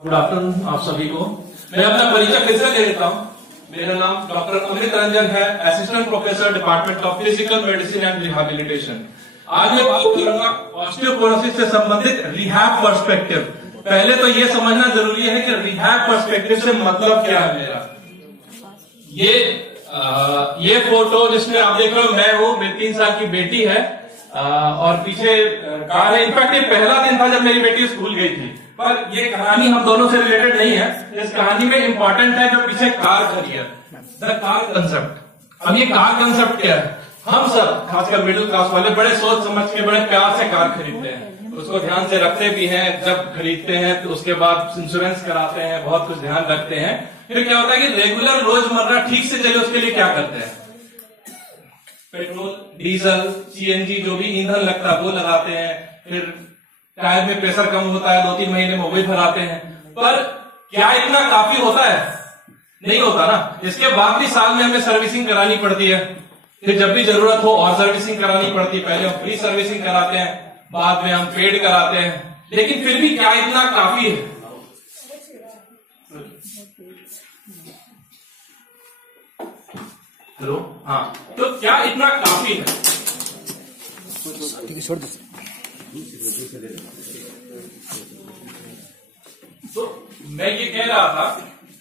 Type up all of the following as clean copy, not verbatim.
Good afternoon आप सभी को। मैं अपना परिचय फिर से ले लेता हूँ। मेरा नाम डॉक्टर अमृत रंजन है, assistant professor department of physical medicine and rehabilitation. आज मैं बात करूंगा ऑस्टियोपोरोसिस से संबंधित रिहैब पर्सपेक्टिव। पहले तो ये समझना जरूरी है कि रिहैब पर्सपेक्टिव से मतलब क्या है मेरा। ये फोटो जिसमें आप देख रहे हो मैं हूँ, मेरी 3 साल की बेटी है और पीछे कार है। इनफैक्ट ये पहला दिन था जब मेरी बेटी स्कूल गई थी, पर ये कहानी हम दोनों से रिलेटेड नहीं है। इस कहानी में इंपॉर्टेंट है जो पीछे कार खड़ी है, द कार कंसेप्ट। अब ये कार कंसेप्ट क्या है? हम सब खासकर मिडिल क्लास वाले बड़े सोच समझ के बड़े प्यार से कार खरीदते हैं, उसको ध्यान से रखते भी हैं। जब खरीदते हैं तो उसके बाद इंश्योरेंस कराते हैं, बहुत कुछ ध्यान रखते हैं। फिर क्या होता है कि रेगुलर रोजमर्रा ठीक से चले उसके लिए क्या करते हैं? पेट्रोल, डीजल, सीएनजी जो भी ईंधन लगता है वो लगाते हैं। फिर टायर में प्रेशर कम होता है, 2-3 महीने में वो भी भराते हैं। पर क्या इतना काफी होता है? नहीं होता ना। इसके बाद भी साल में हमें सर्विसिंग करानी पड़ती है। फिर जब भी जरूरत हो और सर्विसिंग करानी पड़ती है। पहले हम फ्री सर्विसिंग कराते हैं, बाद में हम पेड कराते हैं। लेकिन फिर भी क्या इतना काफी है? हेलो, हाँ, तो क्या इतना काफी है? तो मैं ये कह रहा था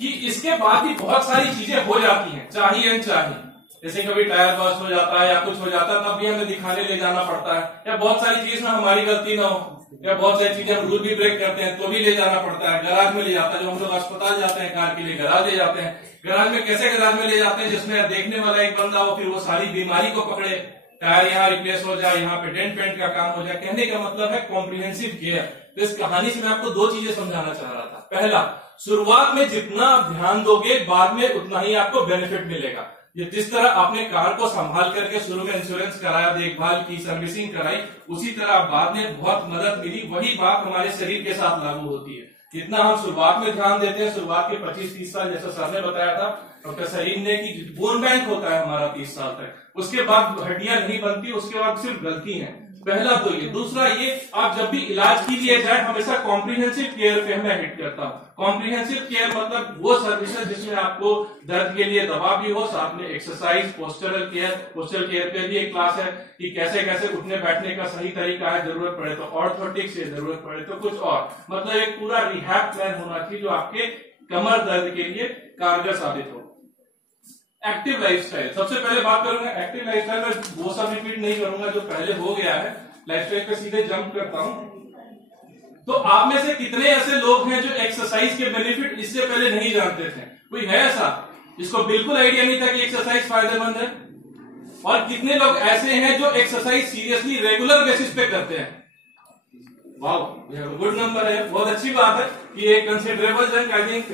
कि इसके बाद भी बहुत सारी चीजें हो जाती हैं, चाहिए अनचाही। जैसे कभी टायर बस्ट हो जाता है या कुछ हो जाता है, तब भी हमें दिखाने ले जाना पड़ता है। या बहुत सारी चीज में हमारी गलती ना हो, या बहुत सारी चीजें हम रूल भी ब्रेक करते हैं तो भी ले जाना पड़ता है। गैराज में ले जाता है, जो हम लोग अस्पताल जाते हैं कार के लिए गैराज ले जाते हैं। गैराज में कैसे गैराज में ले जाते हैं? जिसमें देखने वाला एक बंदा हो, फिर वो सारी बीमारी को पकड़े। टायर यहाँ रिप्लेस हो जाए, यहाँ पे डेंट पेंट का काम हो जाए। कहने का मतलब है कॉम्प्रिहेंसिव केयर। तो इस कहानी से मैं आपको 2 चीजें समझाना चाह रहा था। पहला, शुरुआत में जितना आप ध्यान दोगे बाद में उतना ही आपको बेनिफिट मिलेगा। ये जिस तरह आपने कार को संभाल करके शुरू में इंश्योरेंस कराया, देखभाल की, सर्विसिंग कराई, उसी तरह बाद में बहुत मदद मिली। वही बात हमारे शरीर के साथ लागू होती है। जितना हम शुरुआत में ध्यान देते हैं, शुरुआत के 25-30 साल, जैसा सर ने बताया था डॉक्टर सलीम ने, कि बोन बैंक होता है हमारा 30 साल तक। उसके बाद हड्डियां नहीं बनती, उसके बाद सिर्फ गलती है। पहला तो ये। दूसरा ये, आप जब भी इलाज के लिए जाए हमेशा कॉम्प्रिहेंसिव केयर पे मैं हिट करता हूँ। कॉम्प्रिहेंसिव केयर मतलब वो सर्विसेज जिसमें आपको दर्द के लिए दवा भी हो, साथ में exercise, postural care. Postural care पे भी एक क्लास है कि कैसे कैसे उठने बैठने का सही तरीका है। जरूरत पड़े तो ऑर्थोटिक्स से, जरूरत पड़े तो कुछ और। मतलब एक पूरा रिहैब प्लान होना चाहिए जो आपके कमर दर्द के लिए कारगर साबित हो। एक्टिव लाइफस्टाइल, सबसे पहले बात करूंगा एक्टिव लाइफस्टाइल में। वो सब रिपीट नहीं करूंगा जो पहले हो गया है। लाइफस्टाइल पे सीधे जंप करता हूं। तो आप में से कितने ऐसे लोग हैं जो एक्सरसाइज के बेनिफिट इससे पहले नहीं जानते थे? कोई है ऐसा जिसको बिल्कुल आइडिया नहीं था कि एक्सरसाइज फायदेमंद है? और कितने लोग ऐसे हैं जो एक्सरसाइज सीरियसली रेगुलर बेसिस पे करते हैं? वाह, गुड नंबर है, बहुत अच्छी बात है कि एक कंसिडरेबल जंग, आई थिंक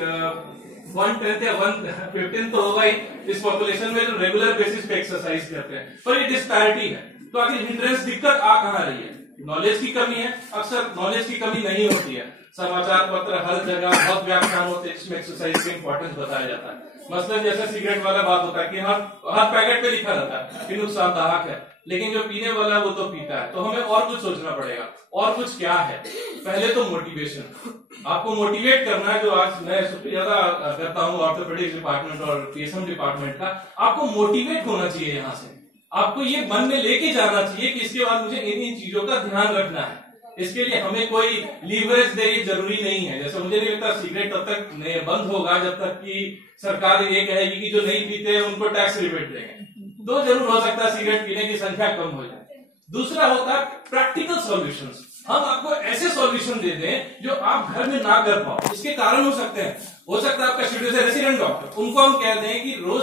1/10 या 1/15 तो होगा ही इस पॉपुलेशन में जो रेगुलर बेसिस पे एक्सरसाइज करते हैं। पर ये डिस्पैरिटी है। तो आखिर हिंड्रेंस, दिक्कत आ कहां रही है? नॉलेज की कमी है। अक्सर नॉलेज की कमी नहीं होती है। समाचार पत्र, हर जगह बहुत व्याख्यान होते हैं जिसमें एक्सरसाइज का इंपॉर्टेंस बताया जाता है। मसलन जैसे सिगरेट वाला बात होता है कि हर पैकेट पे लिखा रहता है कि नुकसानदायक है, लेकिन जो पीने वाला वो तो पीता है। तो हमें और कुछ सोचना पड़ेगा। और कुछ क्या है? पहले तो मोटिवेशन। आपको मोटिवेट करना है, जो आज मैं सबसे ज्यादा करता हूँ ऑर्थोपेडिक्स डिपार्टमेंट और पीएसएम डिपार्टमेंट का। आपको मोटिवेट होना चाहिए। यहाँ से आपको ये मन में लेके जाना चाहिए कि इसके बाद मुझे इन चीजों का ध्यान रखना है। इसके लिए हमें कोई लीवरेज दे, ये जरूरी नहीं है। जैसे मुझे नहीं लगता सिगरेट तब तक बंद होगा जब तक कि सरकार ये कहेगी कि जो नहीं पीते हैं उनको टैक्स रिबेट देंगे। तो जरूर हो सकता है सिगरेट पीने की संख्या कम हो जाए। दूसरा होता है प्रैक्टिकल सॉल्यूशंस। हम आपको ऐसे सॉल्यूशन दे दें जो आप घर में ना कर पाओ। इसके कारण हो सकते हैं, हो सकता है आपका शेड्यूल से रेसिडेंट डॉक्टर, उनको हम कह दें कि रोज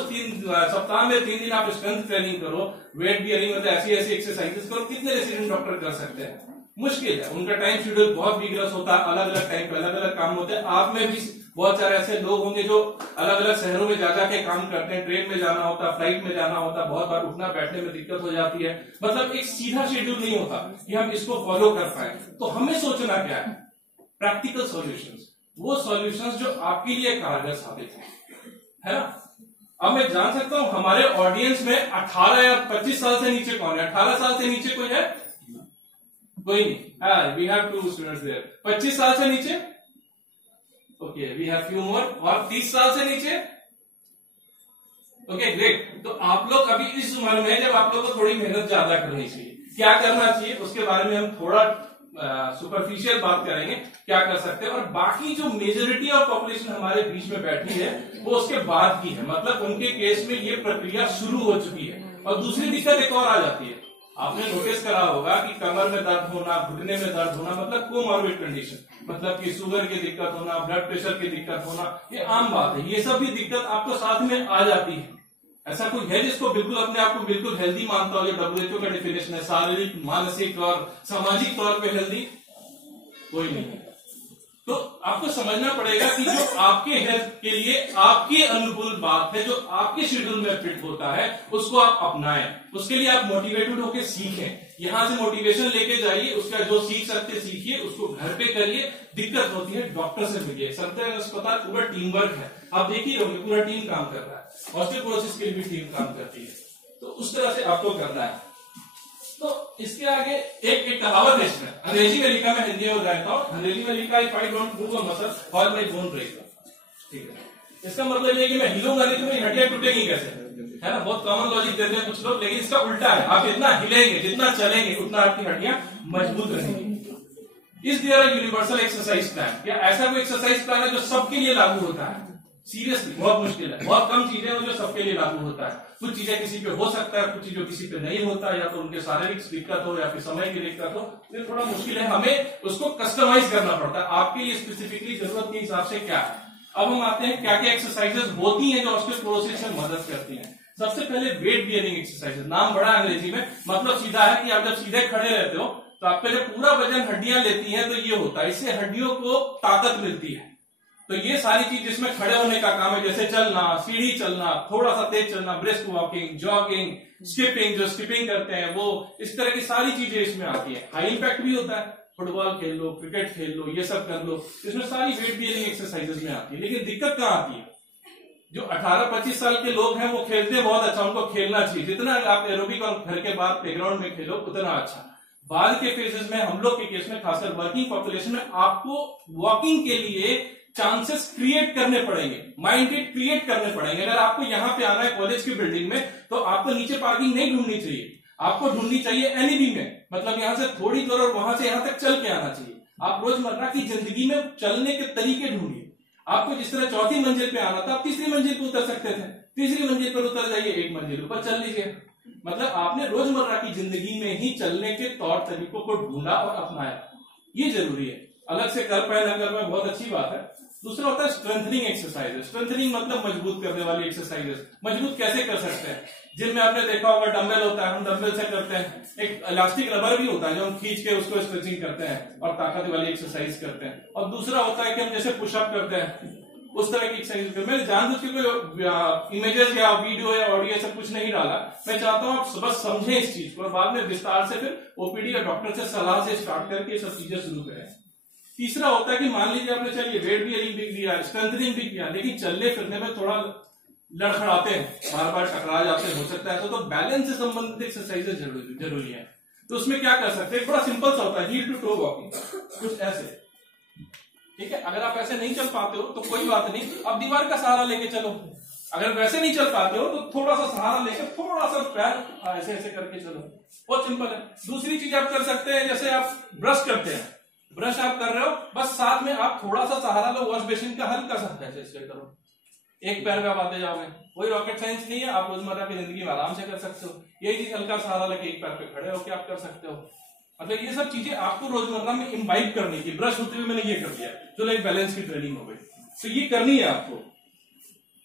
सप्ताह में 3 दिन आप स्ट्रेंथ ट्रेनिंग करो, वेट बियरिंग, मतलब ऐसी ऐसी एक्सरसाइजेस करो। कितने रेसिडेंट डॉक्टर कर सकते हैं? मुश्किल है। उनका टाइम शेड्यूल बहुत विग्रस होता है, अलग अलग टाइम पे अलग अलग काम होते हैं। आप में भी बहुत सारे ऐसे लोग होंगे जो अलग अलग शहरों में जा के काम करते हैं। ट्रेन में जाना होता है, फ्लाइट में जाना होता है, बहुत बार उठना बैठने में दिक्कत हो जाती है। मतलब एक सीधा शेड्यूल नहीं होता कि हम इसको फॉलो कर पाए। तो हमें सोचना क्या है? प्रैक्टिकल सॉल्यूशंस, वो सॉल्यूशंस जो आपके लिए कारगर साबित है ना? अब मैं जान सकता हूं हमारे ऑडियंस में 18 या 25 साल से नीचे कौन है? 18 साल से नीचे कोई है? कोई नहीं। We have 2 students there. 25 साल से नीचे okay, we have few more. और 30 साल से नीचे, ओके ग्रेट। तो आप लोग अभी इस उम्र में जब आप लोग को थोड़ी मेहनत ज्यादा करनी चाहिए, क्या करना चाहिए उसके बारे में हम थोड़ा सुपरफिशियल बात करेंगे, क्या कर सकते हैं। और बाकी जो मेजोरिटी ऑफ पॉपुलेशन हमारे बीच में बैठी है वो उसके बाद की है, मतलब उनके केस में ये प्रक्रिया शुरू हो चुकी है। और दूसरी दिक्कत एक और आ जाती है, आपने नोटिस करा होगा कि कमर में दर्द होना, घुटने में दर्द होना, मतलब कोमॉर्बिड कंडीशन, मतलब कि शुगर की दिक्कत होना, ब्लड प्रेशर की दिक्कत होना, ये आम बात है। ये सब भी दिक्कत आपको साथ में आ जाती है। ऐसा कोई है जिसको बिल्कुल अपने आप को बिल्कुल हेल्दी मानता हो? जो WHO का डेफिनेशन है, शारीरिक, मानसिक और सामाजिक तौर पे हेल्दी, कोई नहीं है। तो आपको समझना पड़ेगा कि जो आपके हेल्थ के लिए आपके अनुकूल बात है, जो आपके शेड्यूल में फिट होता है, उसको आप अपनाएं। उसके लिए आप मोटिवेटेड होकर सीखें, यहां से मोटिवेशन लेके जाइए, उसका जो सीख सकते सीखिए, उसको घर पे करिए। दिक्कत होती है डॉक्टर से मिलिए। सत्तर अस्पताल पूरा टीम वर्क है, आप देखिए होंगे पूरा टीम काम कर रहा है। ऑस्टियोपोरोसिस के लिए भी टीम काम करती है, तो उस तरह से आपको करना है। तो इसके आगे एक कहावत है, इसमें अंग्रेजी में लिखा, मैं हिंदी में जानता हूं। अंग्रेजी में लिखा, if I don't move a muscle all my bone break. ठीक है, इसका मतलब ये कि मैं हिलूंगा नहीं तो मेरी हड्डियां टूटेंगी कैसे, है ना। बहुत कॉमन लॉजिक देते हैं कुछ लोग, लेकिन इसका उल्टा है। आप जितना हिलेंगे, जितना चलेंगे, उतना आपकी हड्डियां मजबूत रहेंगी। Is there a universal exercise plan, या ऐसा कोई एक्सरसाइज प्लान है जो सबके लिए लागू होता है? सीरियसली बहुत मुश्किल है, बहुत कम चीजें हैं जो सबके लिए लागू होता है। कुछ चीजें किसी पे हो सकता है, कुछ चीजें किसी पे नहीं होता है, या तो उनके शारीरिक दिक्कत हो या फिर समय की दिक्कत हो, फिर थोड़ा मुश्किल है, हमें उसको कस्टमाइज करना पड़ता है आपके लिए स्पेसिफिकली जरूरत के हिसाब से क्या है। अब हम आते हैं क्या क्या एक्सरसाइजेस होती हैं जो ऑस्टियोपोरोसिस में मदद करती हैं। सबसे पहले वेट बियरिंग एक्सरसाइजेस, नाम बड़ा अंग्रेजी में, मतलब सीधा है कि आप जब सीधे खड़े रहते हो तो आपका जब पूरा वजन हड्डियां लेती हैं तो ये होता है, इससे हड्डियों को ताकत मिलती है। तो ये सारी चीज जिसमें खड़े होने का काम है, जैसे चलना, सीढ़ी चलना, थोड़ा सा तेज चलना, ब्रिस्क वॉकिंग, जॉगिंग, स्किपिंग, जो स्किपिंग करते हैं वो, इस तरह की सारी चीजें इसमें आती है। हाई इंपैक्ट भी होता है, फुटबॉल खेल लो, क्रिकेट खेल लो, ये सब कर लो, इसमें सारी वेट बियरिंग एक्सरसाइजेस में आती है। लेकिन दिक्कत कहां आती है? जो 18-25 साल के लोग हैं वो खेलते हैं बहुत अच्छा, उनको खेलना चाहिए, जितना आप एरोबिक और घर के बाद प्लेग्राउंड में खेलो उतना अच्छा। बाद के फेजेस में, हम लोग के केस में, खासकर वर्किंग पॉपुलेशन में, आपको वॉकिंग के लिए चांसेस क्रिएट करने पड़ेंगे, माइंडेड क्रिएट करने पड़ेंगे। अगर आपको यहाँ पे आना है कॉलेज की बिल्डिंग में, तो आपको नीचे पार्किंग नहीं ढूंढनी चाहिए, आपको ढूंढनी चाहिए एनईबी में, मतलब यहाँ से थोड़ी दूर और वहां से यहाँ तक चल के आना चाहिए। आप रोजमर्रा की जिंदगी में चलने के तरीके ढूंढिए। आपको जिस तरह चौथी मंजिल पे आना था, आप तीसरी मंजिल पे उतर सकते थे, तीसरी मंजिल पर उतर जाइए, एक मंजिल ऊपर चल लीजिए। मतलब आपने रोजमर्रा की जिंदगी में ही चलने के तौर तरीकों को ढूंढा और अपनाया, ये जरूरी है। अलग से कर पाए ना कर पाए बहुत अच्छी बात है। दूसरा होता है स्ट्रेंथनिंग एक्सरसाइजेस। स्ट्रेंथनिंग मतलब मजबूत करने वाली एक्सरसाइजेस। मजबूत कैसे कर सकते हैं? जिम में आपने देखा होगा डंबल होता है, हम डंबल से करते हैं। एक इलास्टिक रबर भी होता है जो हम खींच के उसको स्ट्रेचिंग करते हैं और ताकत वाली एक्सरसाइज करते हैं। और दूसरा होता है कि हम जैसे पुशअप करते हैं उस तरह की एक्सरसाइज करते हैं। मैंने जानबूझ के कोई इमेजेस या वीडियो या ऑडियो सब कुछ नहीं डाला, मैं चाहता हूं आप बस समझें इस चीज को और बाद में विस्तार से फिर ओपीडी या डॉक्टर से सलाह से स्टार्ट करके सब चीजें शुरू करें। तीसरा होता है कि मान लीजिए आपने चलिए वेट बियरिंग भी किया, स्ट्रेंथनिंग भी किया, लेकिन चलने फिरने में थोड़ा लड़खड़ाते हैं, बार बार टकरा जाते हैं, हो सकता है तो बैलेंस से संबंधित एक्सरसाइजेस जरूरी है। तो उसमें क्या कर सकते हैं? बड़ा सिंपल सा होता है, हील टू टो वॉकिंग, कुछ ऐसे, ठीक है। अगर आप ऐसे नहीं चल पाते हो तो कोई बात नहीं, अब दीवार का सहारा लेके चलो। अगर वैसे नहीं चल पाते हो तो थोड़ा सा सहारा लेकर थोड़ा सा पैर ऐसे ऐसे करके चलो, बहुत सिंपल है। दूसरी चीज आप कर सकते हैं, जैसे आप ब्रश करते हैं, ब्रश आप कर रहे हो, बस साथ में आप थोड़ा सा सहारा लो वॉश बेसिन का, हल्का सा ऐसे करो, एक पैर में आप आते जाओगे। कोई रॉकेट साइंस नहीं है, आप रोजमर्रा की जिंदगी में आराम से कर सकते हो। यही चीज हल्का सहारा लेके एक पैर पे खड़े होकर आप कर सकते हो। मतलब ये सब चीजें आपको रोजमर्रा में इम्बाइब करनी थी। ब्रश होते हुए मैंने ये कर दिया, चलो एक बैलेंस की ट्रेनिंग हो गई, तो ये करनी है आपको।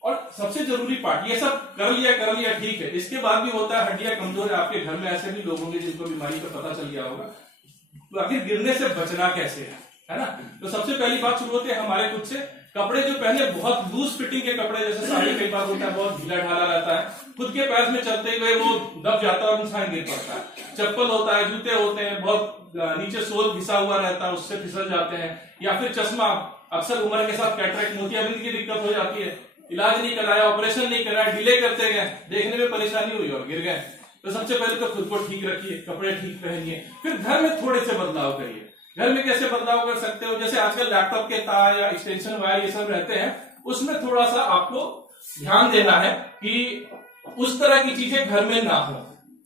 और सबसे जरूरी पार्ट, ये सब कर लिया ठीक है, इसके बाद भी होता है हड्डियां कमजोर है। आपके घर में ऐसे भी लोग होंगे जिनको बीमारी का पता चल गया होगा, तो आखिर गिरने से बचना कैसे है ना। तो सबसे पहली बात शुरू होती है हमारे खुद से। कपड़े जो पहले बहुत लूज फिटिंग के कपड़े, जैसे साड़ी कई बार होता है बहुत ढीला ढाला रहता है, खुद के पैर में चलते हुए वो दब जाता है और इंसान गिर पड़ता है। चप्पल होता है, जूते होते हैं, बहुत नीचे सोल घिसा हुआ रहता है, उससे फिसल जाते हैं। या फिर चश्मा, अक्सर उम्र के साथ कैटरेक्ट, मोतियाबिंद की दिक्कत हो जाती है, इलाज नहीं कराया, ऑपरेशन नहीं कराया, डिले करते गए, देखने में परेशानी हुई और गिर गए। तो सबसे पहले तो खुद को ठीक रखिए, कपड़े ठीक पहनिए, फिर घर में थोड़े से बदलाव करिए। घर में कैसे बदलाव कर सकते हो, जैसे आजकल लैपटॉप के तार या एक्सटेंशन वायर ये सब रहते हैं, उसमें थोड़ा सा आपको ध्यान देना है कि उस तरह की चीजें घर में ना हो,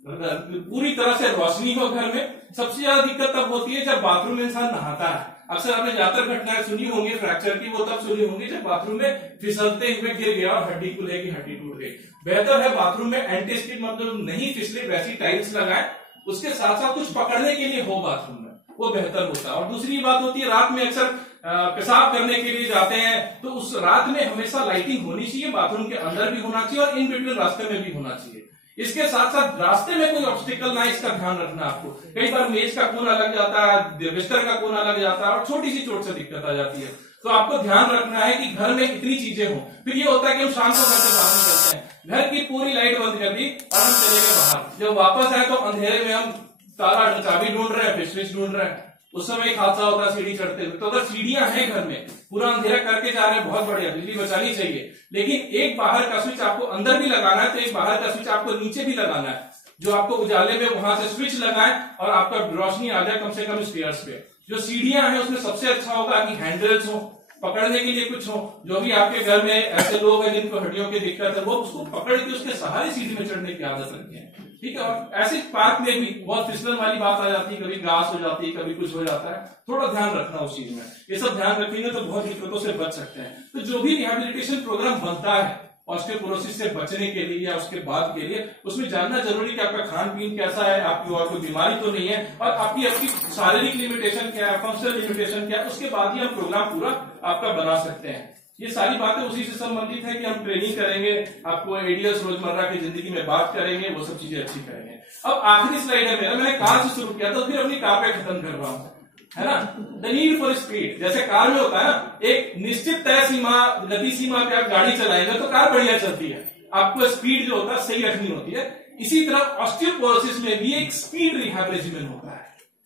पूरी तरह से रोशनी हो घर में। सबसे ज्यादा दिक्कत तब होती है जब बाथरूम में इंसान नहाता है। अक्सर आपने ज्यादातर घटनाएं सुनी होंगी फ्रैक्चर की, वो तब सुनी होंगी जब बाथरूम में फिसलते हुए गिर गया और हड्डी खुलेगी, हड्डी टूट गई। बेहतर है बाथरूम में एंटी स्किड मतलब नहीं फिसले वैसी टाइल्स लगाएं, उसके साथ साथ कुछ पकड़ने के लिए हो बाथरूम में, वो बेहतर होता है। और दूसरी बात होती है रात में अक्सर पेशाब करने के लिए जाते हैं, तो उस रात में हमेशा लाइटिंग होनी चाहिए, बाथरूम के अंदर भी होना चाहिए और इन बिटवीन रास्ते में भी होना चाहिए। इसके साथ साथ रास्ते में कोई ऑब्स्टिकल ना, इसका ध्यान रखना आपको। कई बार मेज का कोना लग जाता है, बिस्तर का कोना लग जाता है और छोटी सी चोट से दिक्कत आ जाती है। तो आपको ध्यान रखना है कि घर में इतनी चीजें हों। फिर ये होता है कि हम शाम को घर से बाहर निकलते हैं, घर की पूरी लाइट बंद कर दी और हम चले गए बाहर, जब वापस आए तो अंधेरे में हम ताला चाबी ढूंढ रहे हैं, फिर स्विच ढूंढ रहे हैं। उस समय एक हादसा होता है सीढ़ी चढ़ते हुए। तो अगर सीढ़ियां हैं घर में, पूरा अंधेरा करके जा रहे हैं, बहुत बढ़िया, बिजली बचानी चाहिए, लेकिन एक बाहर का स्विच आपको अंदर भी लगाना है, तो एक बाहर का स्विच आपको नीचे भी लगाना है, जो आपको उजाले में वहां से स्विच लगाएं और आपका रोशनी आ जाए कम से कम स्टेयर्स पे। जो सीढ़ियां हैं उसमें सबसे अच्छा होगा कि हैंडल्स हो, पकड़ने के लिए कुछ हो। जो भी आपके घर में ऐसे लोग हैं जिनको हड्डियों की दिक्कत है, वो उसको पकड़ के उसके सहारे सीढ़ी में चढ़ने की आदत रखते हैं, ठीक है। और ऐसे पार्क में भी बहुत फिसलन वाली बात आ जाती है, कभी घास हो जाती है, कभी कुछ हो जाता है, थोड़ा ध्यान रखना उस चीज में। ये सब ध्यान रखेंगे तो बहुत दिक्कतों से बच सकते हैं। तो जो भी रिहेबिलिटेशन प्रोग्राम बनता है ऑस्टियोपोरोसिस से बचने के लिए या उसके बाद के लिए, उसमें जानना जरूरी कि आपका खान पीन कैसा है, आपकी और कोई बीमारी तो नहीं है, और आपकी शारीरिक लिमिटेशन क्या है, फंक्शनल लिमिटेशन क्या है, उसके बाद ही हम प्रोग्राम पूरा आपका बना सकते हैं। ये सारी बातें उसी से संबंधित है कि हम ट्रेनिंग करेंगे, आपको आइडियाज रोजमर्रा की जिंदगी में बात करेंगे, वो सब चीजें अच्छी करेंगे। अब आखिरी स्लाइड है मेरा, मैंने कार से शुरू किया तो फिर अपनी कार पे खत्म कर रहा हूं, है ना। द नीड फॉर स्पीड, जैसे कार में होता है ना, एक निश्चित तय सीमा, गति सीमा पे आप गाड़ी चलाएंगे तो कार बढ़िया चलती है, आपको स्पीड जो होता है सही रखनी होती है। इसी तरह ऑस्टियोपोरोसिस में भी एक स्पीड रिहैब रेजिमेंट होता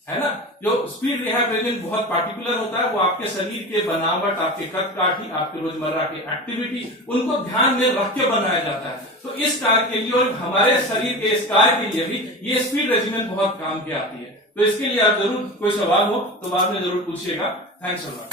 है ना। जो स्पीड रिहैब रेजिमेंट बहुत पार्टिकुलर होता है, वो आपके शरीर के बनावट, आपके कद काठी, आपके रोजमर्रा की एक्टिविटी, उनको ध्यान में रख के बनाया जाता है। तो इस कार के लिए और हमारे शरीर के इस कार के लिए भी ये स्पीड रेजिमेंट बहुत काम की आती है। तो इसके लिए आप जरूर कोई सवाल हो तो बाद में जरूर पूछिएगा। Thanks a lot.